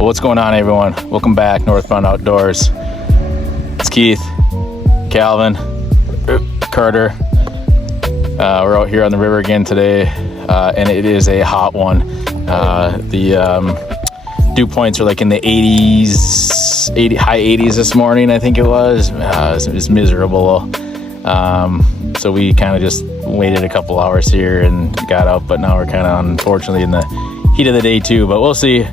Well, what's going on, everyone? Welcome back, Northbound Outdoors. It's Keith, Calvin, Carter. We're out here on the river again today, and it is a hot one. The dew points are like in the 80s, high 80s this morning, I think it was. It was miserable. So we kind of just waited a couple hours here and got out, but now we're kind of unfortunately in the heat of the day too, but we'll see.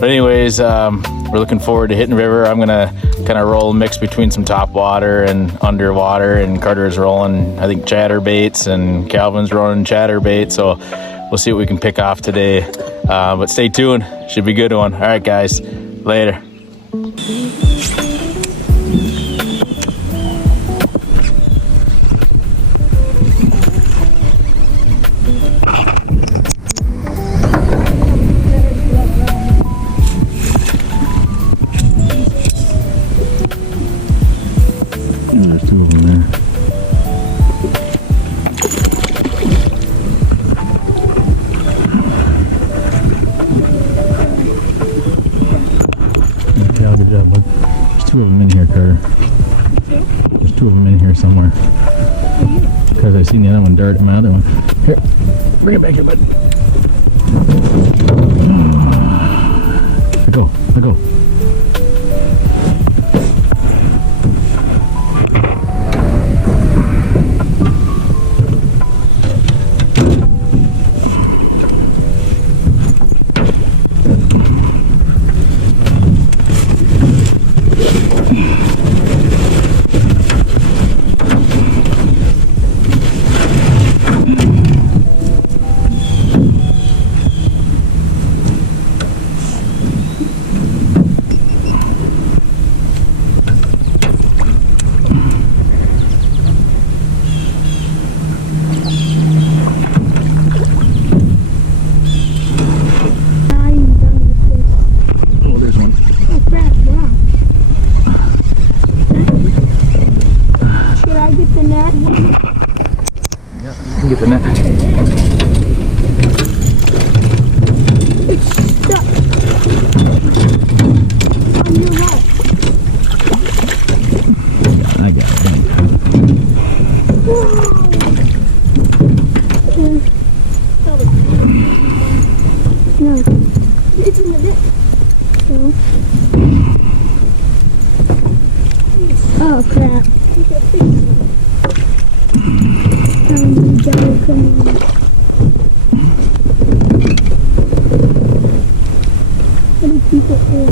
But anyways, we're looking forward to hitting the river. I'm gonna kind of roll mix between some top water and underwater, and Carter's rolling, I think, chatterbaits, and Calvin's rolling chatterbait. So we'll see what we can pick off today. But stay tuned, should be a good one. All right, guys, later. There's two of them there. Okay, good job, bud. There's two of them in here, Carter. There's two of them in here somewhere. Because I seen the other one dart at my other one. Here, bring it back here, bud. Let go, let go. Get the net. It's stuck on your rope. I got it. No, it's in the net. Oh crap. Many people here.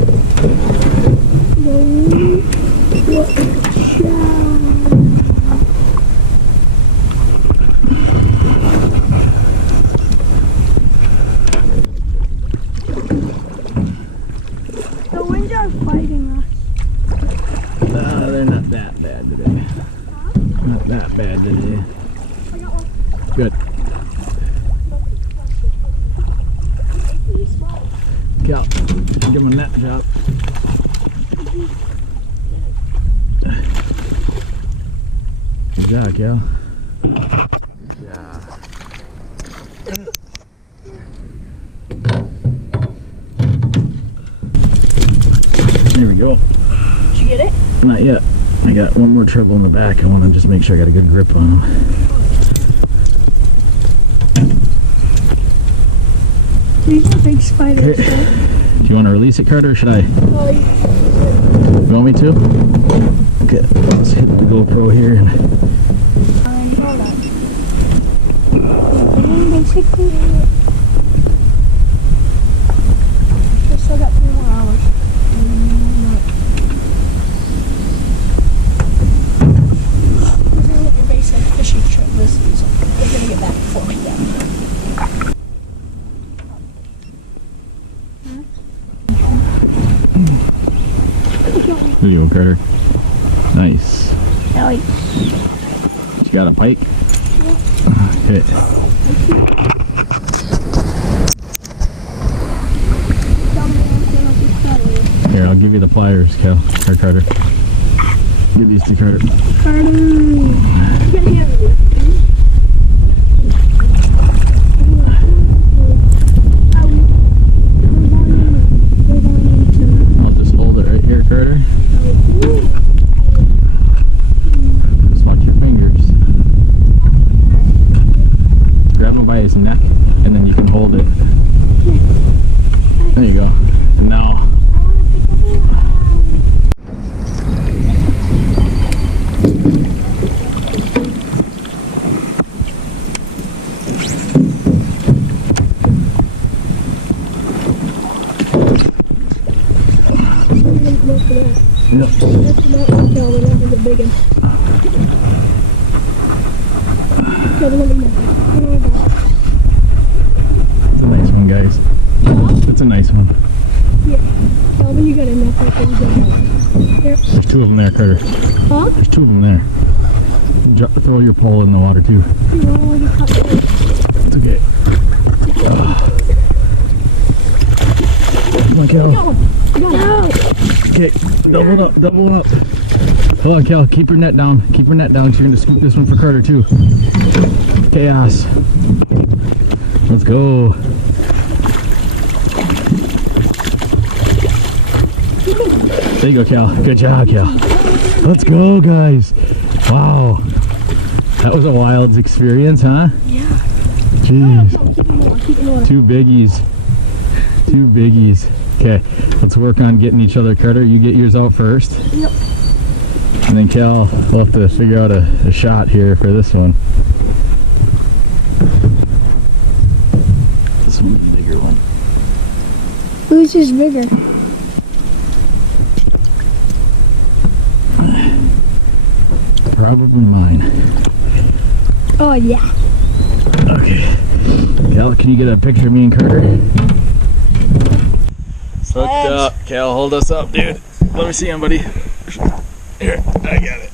The winds are fighting us. They're not that bad today. Huh? Not that bad today. I got one. Good. Cal, give him a net drop. Good job, Cal. Yeah. There we go. Did you get it? Not yet. I got one more treble in the back. I want to just make sure I got a good grip on him. These are big spiders. Do you want to release it, Carter, or should I? Oh, You want me to? Okay, let's hit the GoPro here. hold on. Basically, we still got 3 more hours. We're gonna look at base like fishing trip this season. We're gonna get back before we go. There you go, Carter. Nice. Nice. You got a pike? Yeah. Okay. Here, I'll give you the pliers, Cal. Or Carter. Give these to Carter. neck, and then you can hold it. There you go. And now. Yep. That's not one cow, we're not the big one. It's a nice one, guys. That's a nice one. Yeah. Calvin, you got enough right there. There's two of them there, Carter. Huh? There's two of them there. Throw your pole in the water too. You want to cut it? It's okay. Come on, Cal. No. Okay, double up. Hold on, Cal. Keep your net down. Keep your net down. So you're going to scoop this one for Carter too. Chaos. Let's go. There you go, Cal. Good job, Cal. Let's go, guys. Wow. That was a wild experience, huh? Yeah. Jeez. Keep in the water. Two biggies. Two biggies. Okay, let's work on getting each other. Carter, you get yours out first. Yep. And then Cal, we'll have to figure out a shot here for this one. This one's a bigger one. Whose is bigger? Probably mine. Oh, yeah. Okay. Cal, can you get a picture of me and Carter? Hooked up. Cal, hold us up, dude. Let me see him, buddy. Here, I got it.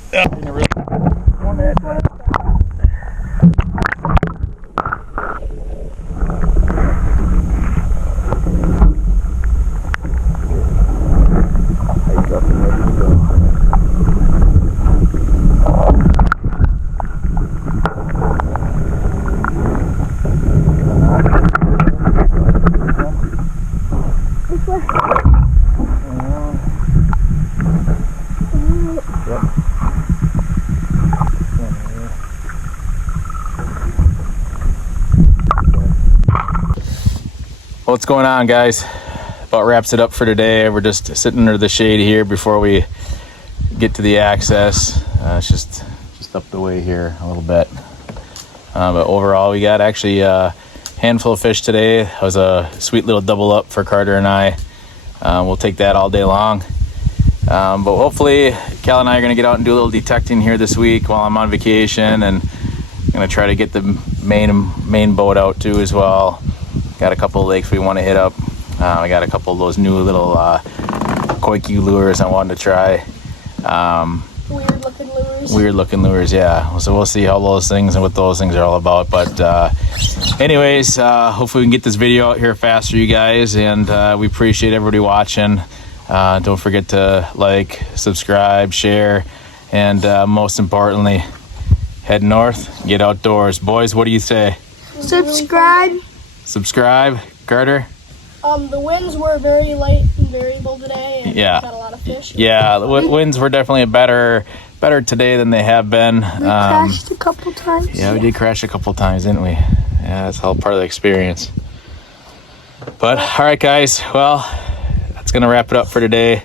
What's going on, guys? About wraps it up for today. We're just sitting under the shade here before we get to the access. It's just up the way here a little bit. But overall, we got actually a handful of fish today. It was a sweet little double up for Carter and I. We'll take that all day long. But hopefully, Cal and I are going to get out and do a little detecting here this week while I'm on vacation, and I'm going to try to get the main boat out too as well. Got a couple of lakes we want to hit up. I got a couple of those new little koi lures I wanted to try. Weird looking lures, yeah. So we'll see how those things and what those things are all about. But anyways, hopefully we can get this video out here fast for you guys, and we appreciate everybody watching. Don't forget to like, subscribe, share, and most importantly, head north, get outdoors. Boys, what do you say? Subscribe, Carter. The winds were very light and variable today, and yeah, got a lot of fish. Yeah, the winds were definitely better today than they have been. We crashed a couple times. Yeah, we did crash a couple times, didn't we? Yeah, that's all part of the experience. But all right, guys. Well, that's gonna wrap it up for today.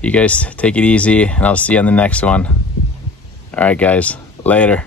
You guys take it easy, and I'll see you on the next one. All right, guys. Later.